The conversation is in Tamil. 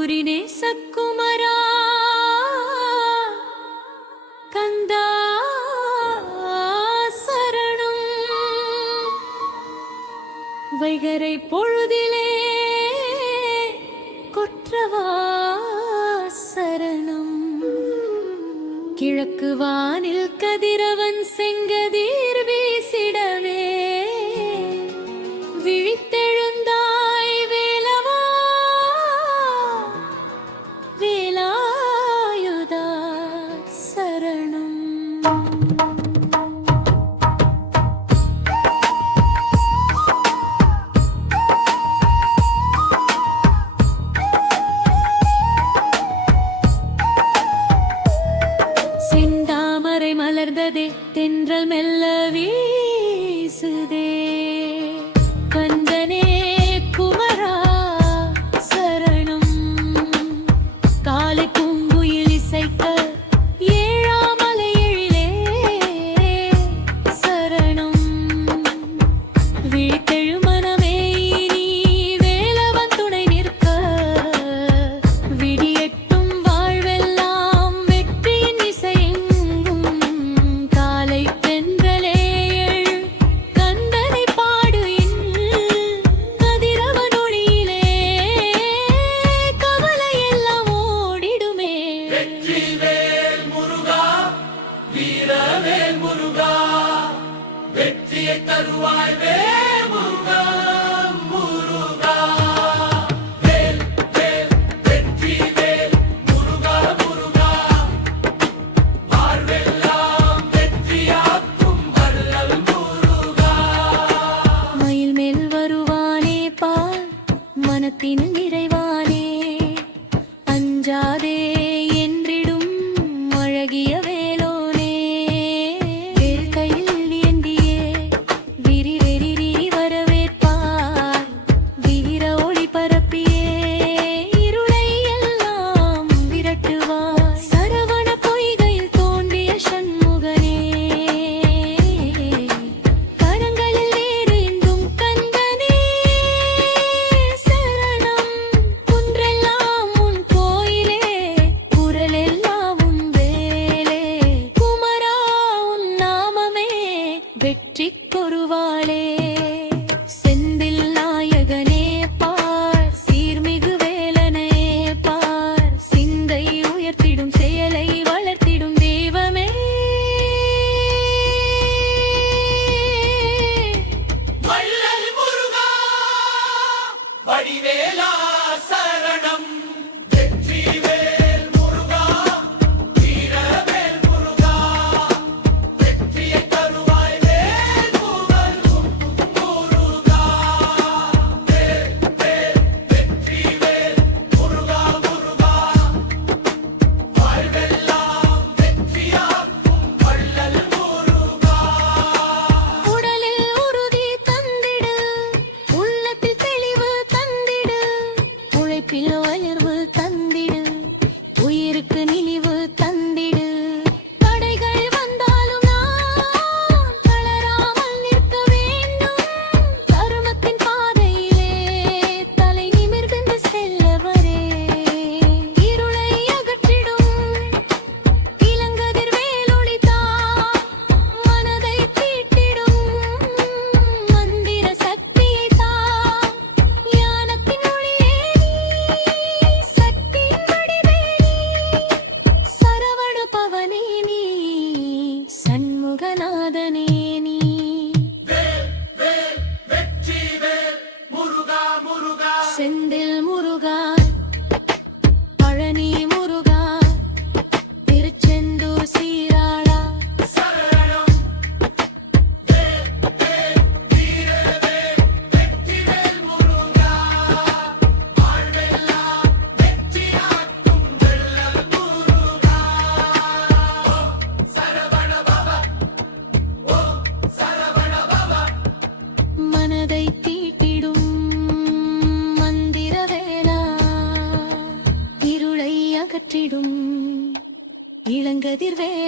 ஊரினே சக்குமரா கந்தா சரணம் வைகரை பொழுதிலே கொற்றவா சரணம் கிழக்கு வானில் கதிரவன் செங்கதிர் வீசிடவே விழித்தெழுந்தாய் வேலவா வேலாயுதா சரணம். செந்தாமரை மலர்ந்ததே தென்றல் மெல்ல வீசுதே கந்தனே குமரா சரணம் காலை பூங்குயில் இசைக்க ஏழாமலை எழிலே சரணம் விழித்தெழு மனமே நீ வேலவன் துணை நிற்க விடியட்டும் வாழ்வெல்லாம் வெற்றியின் இசையெங்கும் காலை தென்றலே எழு கந்தனை பாடு கதிரவன் ஒளியிலே கவலை எல்லாம் ஓடிடுமே. வெற்றிவேல் முருகா வீரவேல் முருகா வெற்றியை தருவாய் வேல் முருகா முருகா வேல் வேல் வெற்றிவேல் முருகா முருகா வாழ்வெல்லாம் வெற்றியாக்கும் வள்ளல் முருகா. மயில் மேல் வருவானே பால் மனத்தின் நிறைவானே அஞ்சாதே என்றிடும் அழகிய வேலோனே வேல் கையில் ஏந்தியே விரி வெறி வரவேற்பாய் வீர ஒளி பரப்பியே இருளை எல்லாம் விரட்டுவாய் சரவண பொய்கையில் தோன்றிய சண்முகனே கரங்களில் வேறு எங்கும் கந்தனே சரணம் குன்றெல்லாம் உன் கோயிலே குரலெல்லாம் உன் வேலே குமரா உன் நாமமே வெற்றி கொருவாளே செந்தில் நாயகனே பார் சீர்மிகு வேலனே பார் சிந்தை உயர்த்திடும் செயலை வளர்த்திடும் தெய்வமே வள்ளல் முருகா வடிவேலா சரணம் வெற்றிவேல் முருகா வீரவேல் முருகா வெற்றியை தருவாய் வேல் புகழ் முருகா வேல் வேல் வெற்றிவேல் முருகா முருகா வாழ்வெல்லாம் வெற்றியாக்கும் வள்ளல் முருகா. உடலில் உறுதி தந்திடு உள்ளத்தில் தெளிவு தந்திடு உழைப்பில் உயர்வு தந்திடு உயிருக்கு நினைவு தந்திடு தடைகள் வந்தாலும் நான் தளராமல் நிற்க வேண்டும் தருமத்தின் பாதையிலே தலை நிமிர்ந்து செல்லவரே இருளை அகற்றிடும் இளங்கதிர் வேலொளிதா மனதை தீட்டிடும் மந்திர சக்தியை தா ஞானத்தின் ஒளியே நீ சக்தியின் வடிவே நீ சரவண பவனே நீ சண்முகநாதனே நீ வேல் வேல் வெற்றிவேல் முருகா முருகா செந்தில் முருகா பழனி முருகா திருச்செந்தூர் சீராளா சரணம் வேல் வேல் வீரவேல் வெற்றிவேல் முருகா வாழ்வெல்லாம் வெற்றியாக்கும் வள்ளல் முருகா. ஓம் சரவண பவ ஓம் சரவண பவ மனதை தீட்டிடும் மந்திர வேலா இருளை அகற்றிடும் இளங்கதிர் வேலா